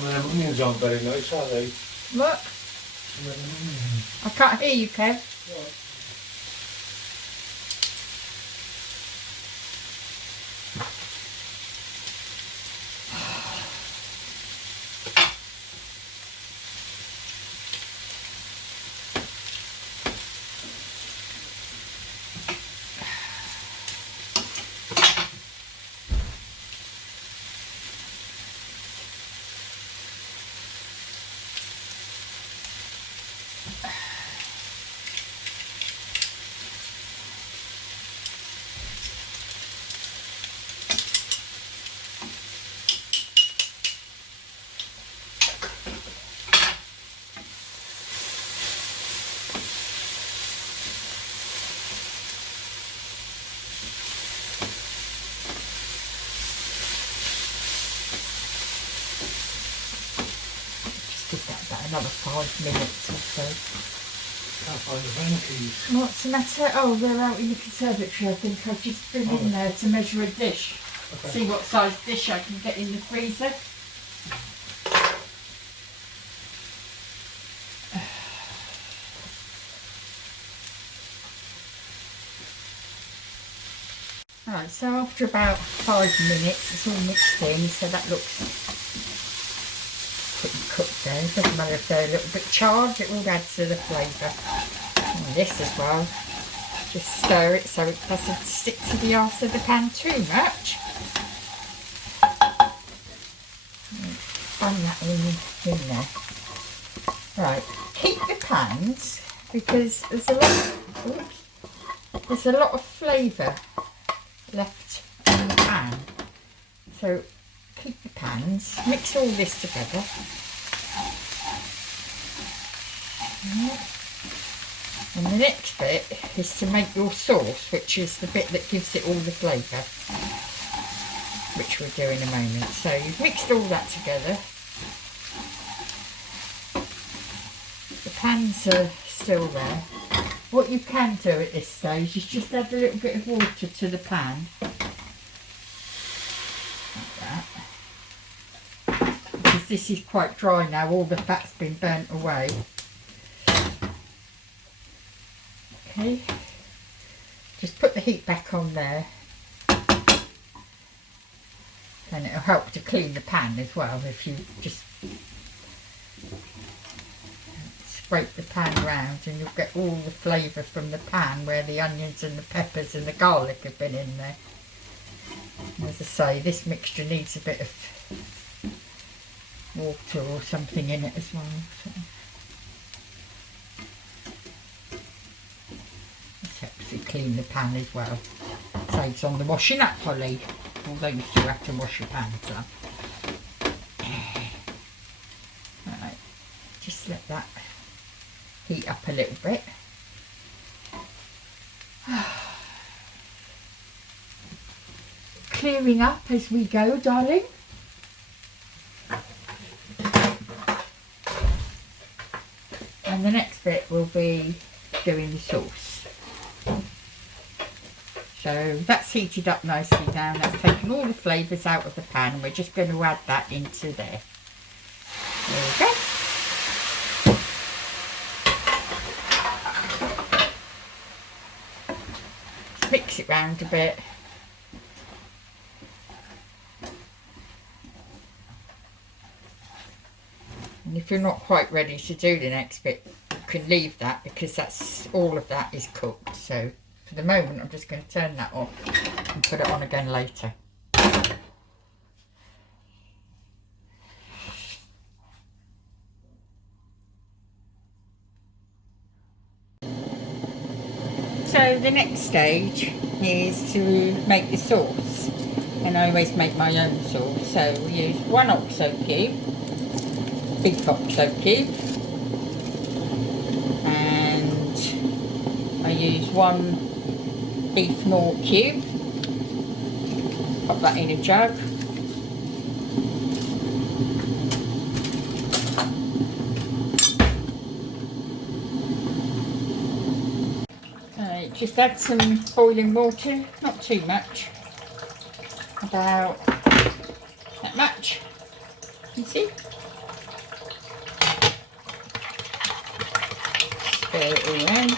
Some of them onions aren't very nice, are they? What? Some of them onions. I can't hear you, Kev. What? Give that about another 5 minutes or so. Can't find the van keys. What's the matter? Oh, they're out in the conservatory. I think I've just been in there to measure a dish. Okay. See what size dish I can get in the freezer. Right, so after about 5 minutes, it's all mixed in, so that looks pretty cooked there. It doesn't matter if they're a little bit charred, it all adds to the flavour. And this as well, just stir it so it doesn't stick to the arse of the pan too much. Bung that in there. Right, keep the pans because there's a lot of flavour left in the pan, so keep the pans, mix all this together. And the next bit is to make your sauce, which is the bit that gives it all the flavour, which we'll do in a moment. So you've mixed all that together. The pans are still there. What you can do at this stage is just add a little bit of water to the pan. Like that. Because this is quite dry now, all the fat's been burnt away. Okay. Just put the heat back on there. And it'll help to clean the pan as well if you just scrape the pan round, and you'll get all the flavour from the pan where the onions and the peppers and the garlic have been in there. And as I say, this mixture needs a bit of water or something in it as well. So this helps you clean the pan as well. Saves on the washing up, Holly. Although you still have to wash your pans up. Right, just let that heat up a little bit. Clearing up as we go, darling. And the next bit will be doing the sauce. So that's heated up nicely now. That's taken all the flavours out of the pan, and we're just going to add that into there. There we go. Mix it round a bit. And if you're not quite ready to do the next bit, you can leave that, because that's all of that is cooked. So for the moment, I'm just going to turn that off and put it on again later. So the next stage is to make the sauce, and I always make my own sauce. So we use 1 oxo cube, big oxo cube, and I use 1 beef Knorr cube. Pop that in a jug. Just add some boiling water, not too much, about that much, you see? stir it all in.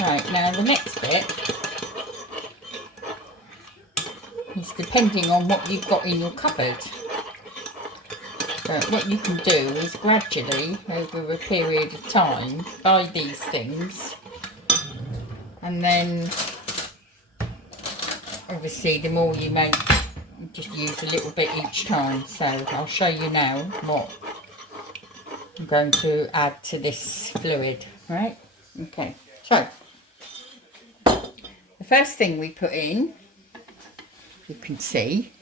Right, now the next bit is depending on what you've got in your cupboard. But what you can do is gradually, over a period of time, buy these things, and then obviously the more you make, you just use a little bit each time. So I'll show you now what I'm going to add to this fluid, right? Okay, so the first thing we put in, you can see,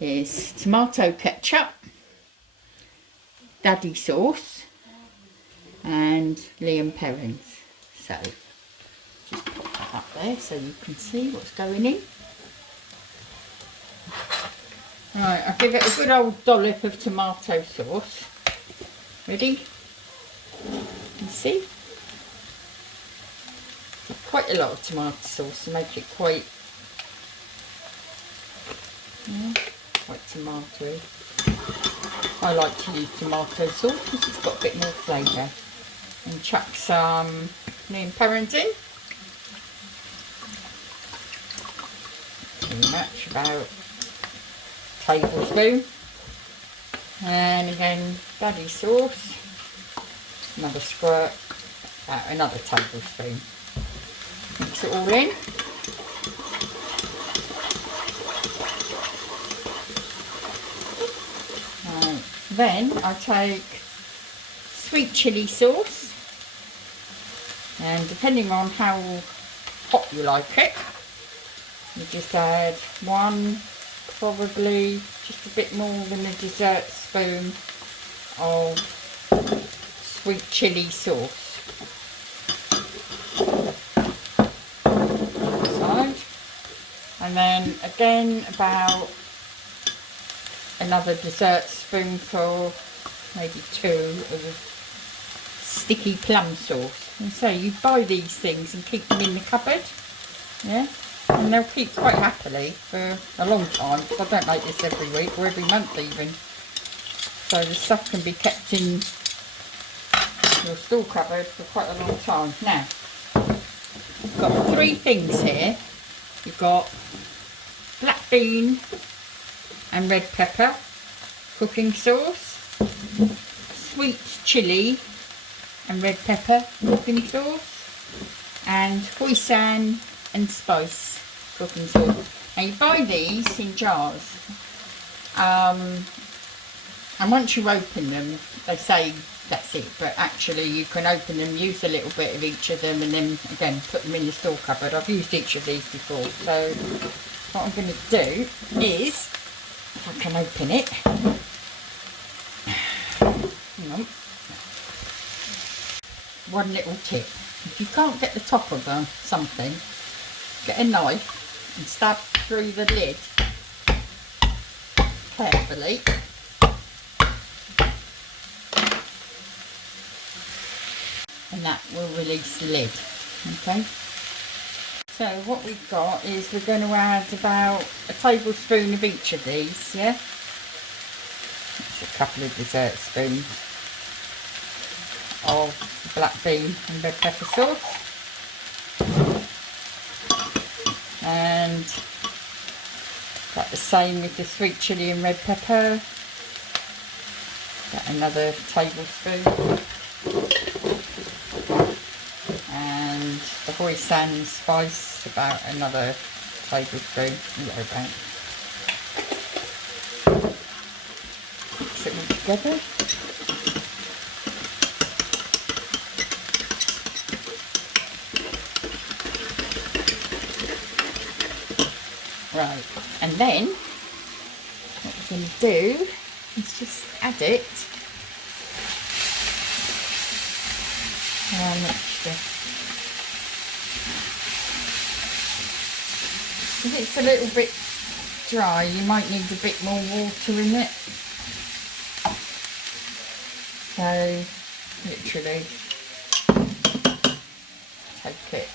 is tomato ketchup, daddy sauce and Liam Perrins. So just put that up there so you can see what's going in. Right, I'll give it a good old dollop of tomato sauce. Ready? You see? Quite a lot of tomato sauce to make it quite tomatoey. I like to use tomato sauce because it's got a bit more flavour. And chuck some Liam Perrins in. Pretty much about a tablespoon. And again, daddy sauce. Another squirt, about another tablespoon. Mix it all in. Right. Then I take sweet chilli sauce, and depending on how hot you like it, you just add one, probably just a bit more than a dessert spoon of sweet chilli sauce. And then again about another dessert spoonful, maybe 2 of sticky plum sauce. And so you buy these things and keep them in the cupboard, yeah, and they'll keep quite happily for a long time, because I don't make this every week or every month even. So the stuff can be kept in your store cupboard for quite a long time. Now, you've got 3 things here. You've got black bean and red pepper cooking sauce, sweet chilli and red pepper cooking sauce, and hoisin and spice cooking sauce. Now you buy these in jars, and once you open them, they say that's it, but actually you can open them, use a little bit of each of them, and then again put them in the store cupboard. I've used each of these before, so what I'm going to do is, if I can open it, hang on, one little tip: if you can't get the top of something, get a knife and stab through the lid carefully. And that will release the lid. Okay, so what we've got is we're going to add about a tablespoon of each of these, yeah, that's a couple of dessert spoons of black bean and red pepper sauce, and about the same with the sweet chilli and red pepper, about another tablespoon. And the hoisin spice, about another tablespoon. About. Mix it all together. Right, and then what we're going to do is just add it to our mixture. If it's a little bit dry, you might need a bit more water in it. So, literally, take it.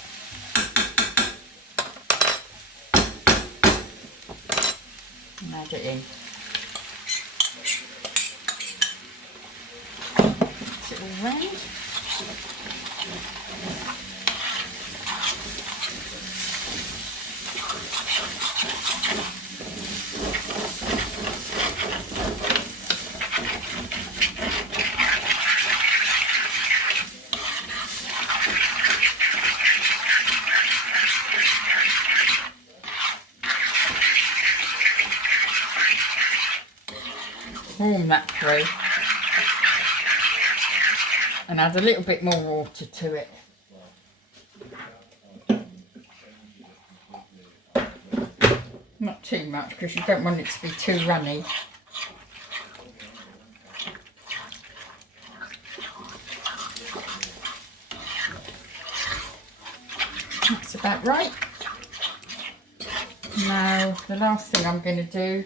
warm that through and add a little bit more water to it. Not too much because you don't want it to be too runny. That's about right. Now the last thing I'm going to do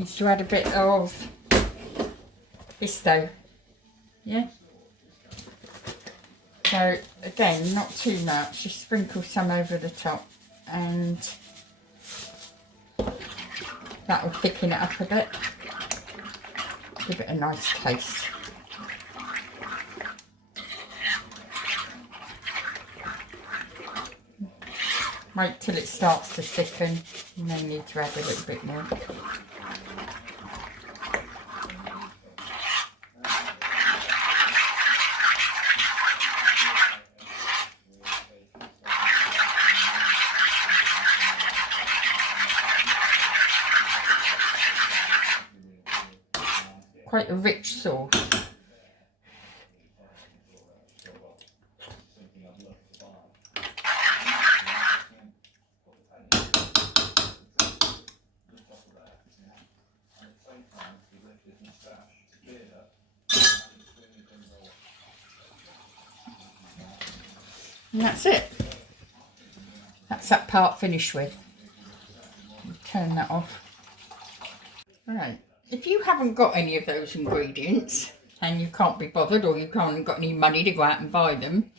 is to add a bit of pesto. Yeah. So again, not too much, just sprinkle some over the top and that will thicken it up a bit, give it a nice taste. Wait till it starts to thicken and then need to add a little bit more. Quite a rich sauce. And that's it. That's that part finished with. Turn that off. Right. If you haven't got any of those ingredients and you can't be bothered or you haven't got any money to go out and buy them,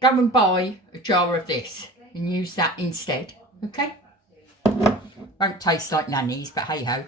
go and buy a jar of this and use that instead, okay? Won't taste like Nanny's, but hey ho.